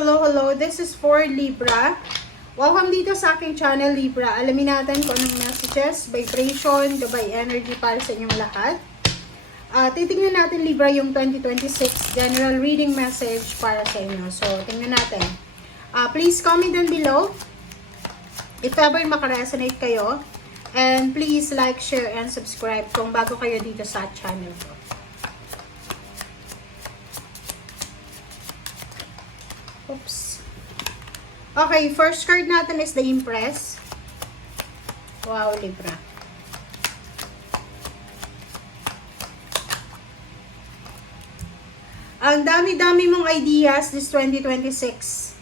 hello. This is for Libra. Welcome dito sa aking channel, Libra. Alamin natin kung anong messages, vibration, gabay energy para sa inyong lahat. Titingnan natin, Libra, yung 2026 general reading message para sa inyo. So, tingnan natin. Please comment down below if ever makaresonate kayo. And please like, share, and subscribe kung bago kayo dito sa channel ko. Oops. Okay, first card natin is the Empress. Wow, Libra. Ang dami-dami mong ideas this 2026.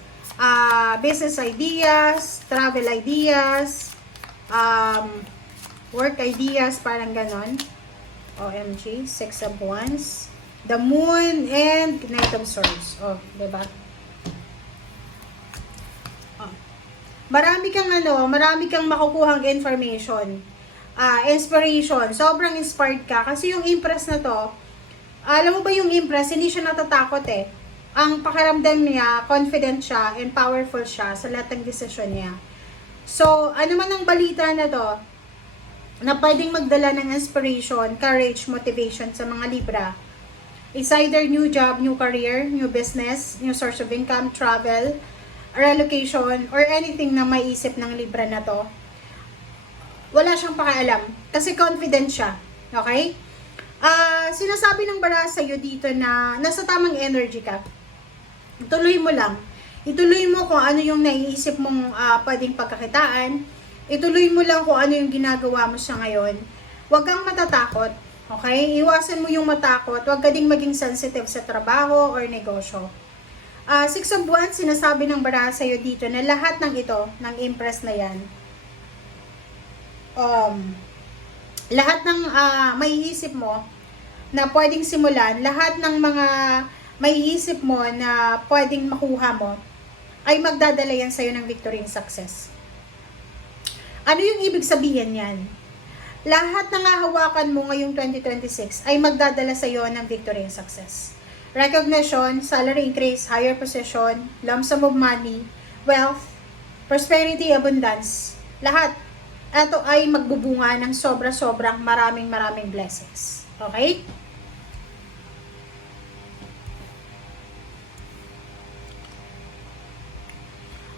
Business ideas, travel ideas, work ideas, parang ganon. OMG, Six of Wands, the Moon, and Knight of Swords. Oh, diba? Marami kang makukuhang information, inspiration. Sobrang inspired ka. Kasi yung Empress na to, alam mo ba yung Empress, hindi siya natatakot eh. Ang pakiramdam niya, confident siya, and powerful siya sa lahat ng desisyon niya. So, ano man ang balita na to, na pwedeng magdala ng inspiration, courage, motivation sa mga Libra. It's either new job, new career, new business, new source of income, travel, relocation, or anything na maiisip ng Libra na to, wala siyang pakialam. Kasi confident siya. Okay? Sinasabi ng bara sa'yo dito na nasa tamang energy ka. Ituloy mo lang. Ituloy mo kung ano yung naiisip mong pwedeng pagkakitaan. Ituloy mo lang kung ano yung ginagawa mo sa ngayon. Huwag kang matatakot. Okay? Iwasan mo yung matakot. Huwag ka ding maging sensitive sa trabaho or negosyo. Six of Wands, sinasabi ng bara sa'yo dito na lahat ng ito, ng Empress na yan, lahat ng maiisip mo na pwedeng simulan, lahat ng mga maiisip mo na pwedeng makuha mo, ay magdadala yan sa'yo ng victory and success. Ano yung ibig sabihin yan? Lahat ng hahawakan mo ngayong 2026 ay magdadala sa'yo ng victory and success. Recognition, salary increase, higher position, lump sum of money, wealth, prosperity, abundance. Lahat. Ito ay magbubunga ng sobra-sobrang maraming blessings. Okay?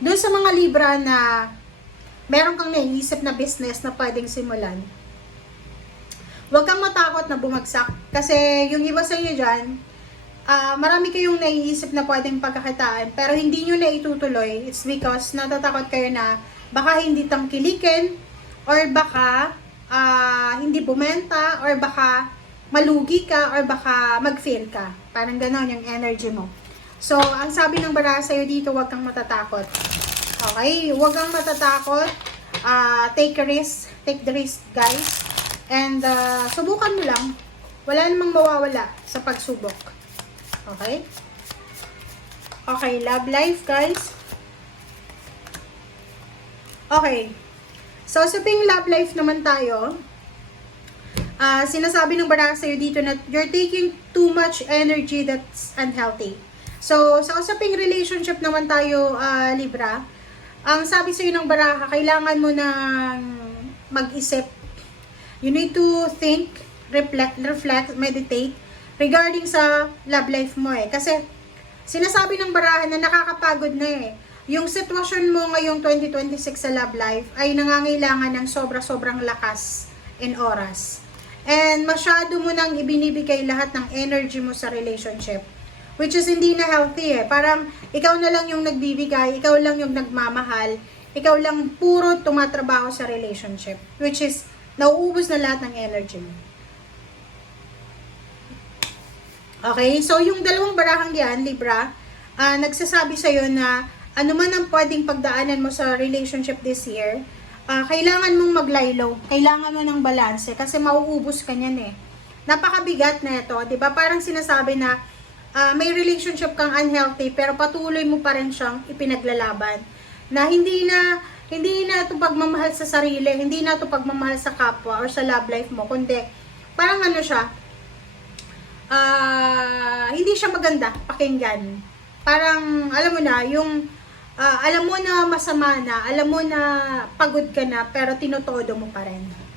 Doon sa mga Libra na meron kang naiisip na business na pwedeng simulan, huwag kang matakot na bumagsak. Kasi yung iba sa inyo dyan, marami kayong naiisip na pwedeng pagkakitaan, pero hindi nyo na itutuloy. It's because natatakot kayo na baka hindi tangkilikin, or baka hindi bumenta, or baka malugi ka, or baka mag-fail ka. Parang gano'n yung energy mo. So, ang sabi ng bara sa'yo dito, huwag kang matatakot. Okay? Huwag kang matatakot. Take a risk. Take the risk, guys. And subukan mo lang. Wala namang mawawala sa pagsubok. Okay? Okay, love life, guys. Okay. So, sa ping love life naman tayo, sinasabi ng bara sa'yo dito na you're taking too much energy that's unhealthy. So, sa usaping relationship naman tayo, Libra, ang sabi sa'yo ng baraha, kailangan mo nang mag-isip. You need to think, reflect, meditate, regarding sa love life mo eh. Kasi, sinasabi ng barahan na nakakapagod na eh. Yung sitwasyon mo ngayong 2026 sa love life ay nangangailangan ng sobra-sobrang lakas and oras. And masyado mo nang ibinibigay lahat ng energy mo sa relationship. Which is hindi na healthy eh. Parang ikaw na lang yung nagbibigay, ikaw lang yung nagmamahal, ikaw lang puro tumatrabaho sa relationship. Which is, nauubos na lahat ng energy mo. Okay, so yung dalawang barahang yan, Libra, nagsasabi sa'yo na ano man ang pwedeng pagdaanan mo sa relationship this year, kailangan mong mag-lie low, kailangan mo ng balanse kasi mauubos ka niyan eh. Napakabigat na ito, di ba? Parang sinasabi na may relationship kang unhealthy pero patuloy mo pa rin siyang ipinaglalaban. Na hindi na ito pagmamahal sa sarili, hindi na ito pagmamahal sa kapwa or sa love life mo, kundi parang ano siya, hindi siya maganda pakinggan. parang, alam mo na, yung, alam mo na masama na, alam mo na pagod ka na, pero tinotodo mo pa rin.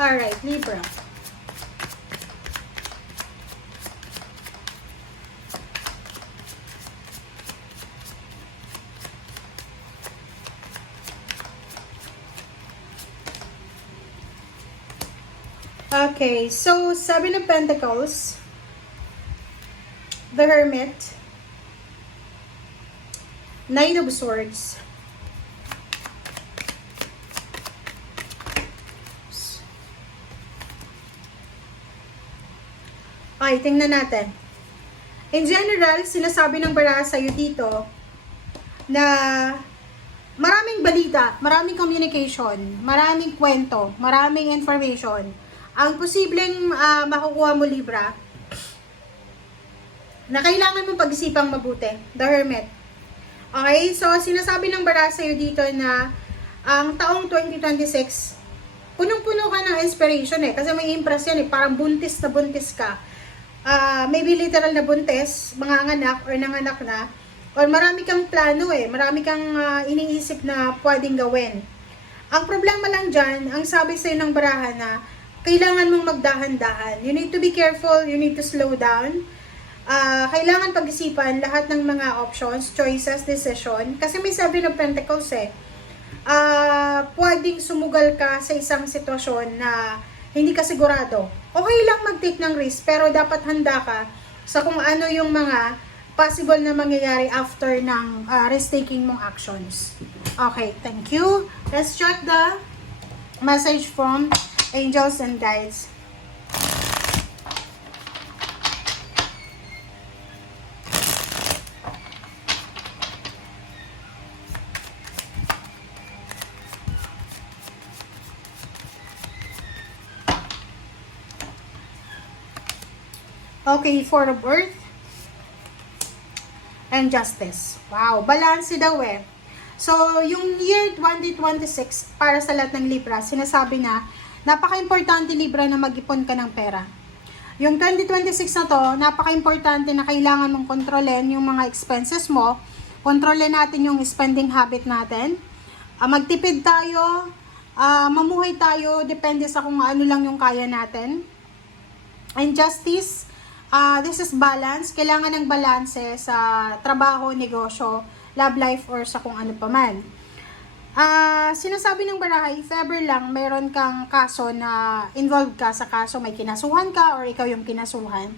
Alright, Libra. Okay, so Seven of Pentacles, the Hermit, Nine of Swords, okay, tingnan natin. In general, sinasabi ng baraha sa'yo dito na maraming balita, maraming communication, maraming kwento, maraming information. Ang posibleng makukuha mo, Libra, na kailangan mong pag-isipang mabuti. The Hermit. Okay? So, sinasabi ng baraha sa'yo dito na ang taong 2026, punong-puno ka ng inspiration eh. Kasi may impress yan eh. Parang buntis na buntis ka. Maybe literal na buntis, manganganak or nanganak na. Or marami kang plano eh. Marami kang iniisip na pwedeng gawin. Ang problema lang dyan, ang sabi sa'yo ng baraha na kailangan mong magdahan-dahan. You need to be careful, you need to slow down. Kailangan pag-isipan lahat ng mga options, choices, decision. Kasi may Seven of Pentacles eh. Pwedeng sumugal ka sa isang sitwasyon na hindi ka sigurado. Okay lang mag-take ng risk, pero dapat handa ka sa kung ano yung mga possible na mangyayari after ng risk-taking mong actions. Okay, thank you. Let's check the message from angels and guides. Okay, Four of Earth and Justice. Wow, balance daw eh. So, yung year 2026 para sa lahat ng Libra, sinasabi na napaka-importante, Libra, na mag-ipon ka ng pera. Yung 2026 na to, napaka-importante na kailangan mong kontrolin yung mga expenses mo. Kontrolin natin yung spending habit natin. Magtipid tayo, mamuhay tayo, depende sa kung ano lang yung kaya natin. And Justice, this is balance. Kailangan ng balanse sa trabaho, negosyo, love life, or sa kung ano pa man. Sinasabi ng baraha, if ever lang meron kang kaso na involved ka sa kaso, may kinasuhan ka or ikaw yung kinasuhan,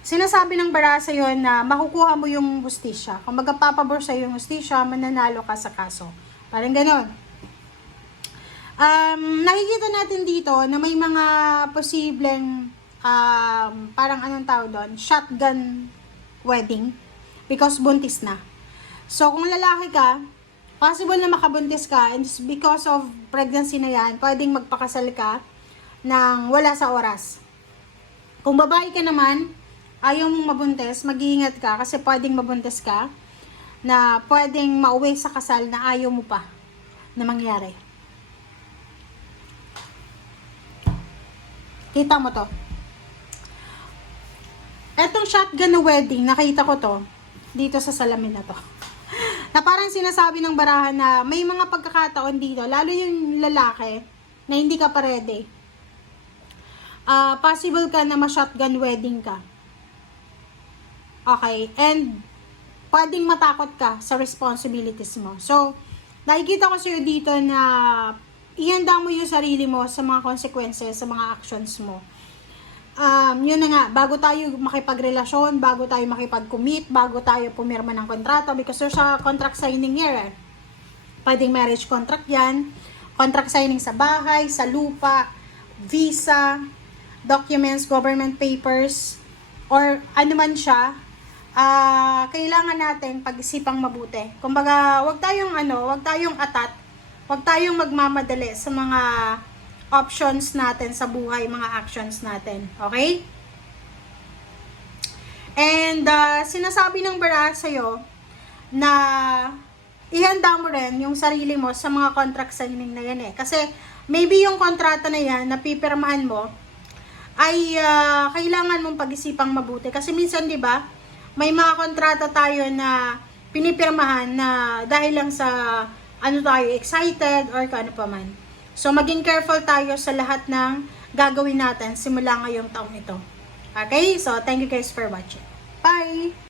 sinasabi ng baraha sa'yo na makukuha mo yung hustisya. Kung magpapabor sa'yo yung hustisya, mananalo ka sa kaso. Parang ganon. Nakikita natin dito na may mga posibleng parang anong tawag doon, shotgun wedding because buntis na. So, kung lalaki ka, possible na makabuntis ka, and because of pregnancy na yan, pwedeng magpakasal ka ng wala sa oras. Kung babae ka naman, ayaw mong mabuntis, mag-iingat ka kasi pwedeng mabuntis ka na pwedeng mauwi sa kasal na ayaw mo pa na mangyari. Kita mo to. Etong shotgun na wedding, nakita ko to dito sa salamin na to. Na parang sinasabi ng barahan na may mga pagkakataon dito, lalo yung lalaki, na hindi ka pa ready. Possible ka na ma-shotgun wedding ka. Okay, and pwedeng matakot ka sa responsibilities mo. So, nakikita ko sa'yo dito na ihanda mo yung sarili mo sa mga consequences, sa mga actions mo. Yun na nga, bago tayo makipagrelasyon, bago tayo makipag-commit, bago tayo pumirma ng kontrata, because there's a contract signing here eh. Pwedeng marriage contract yan, contract signing sa bahay, sa lupa, visa, documents, government papers, or ano man siya, kailangan natin pag-isipang mabuti. Kumbaga, wag tayong atat, wag tayong magmamadali sa mga options natin sa buhay, mga actions natin. Okay? And sinasabi ng bara sa'yo na ihanda mo rin yung sarili mo sa mga contract signing na yan eh. Kasi maybe yung kontrata na yan na pipirmahan mo ay kailangan mong pag-isipang mabuti. Kasi minsan, di ba, may mga kontrata tayo na pinipirmahan na dahil lang sa ano tayo, excited or ano pa man. So, maging careful tayo sa lahat ng gagawin natin simula ngayong taong ito. Okay? So, thank you guys for watching. Bye!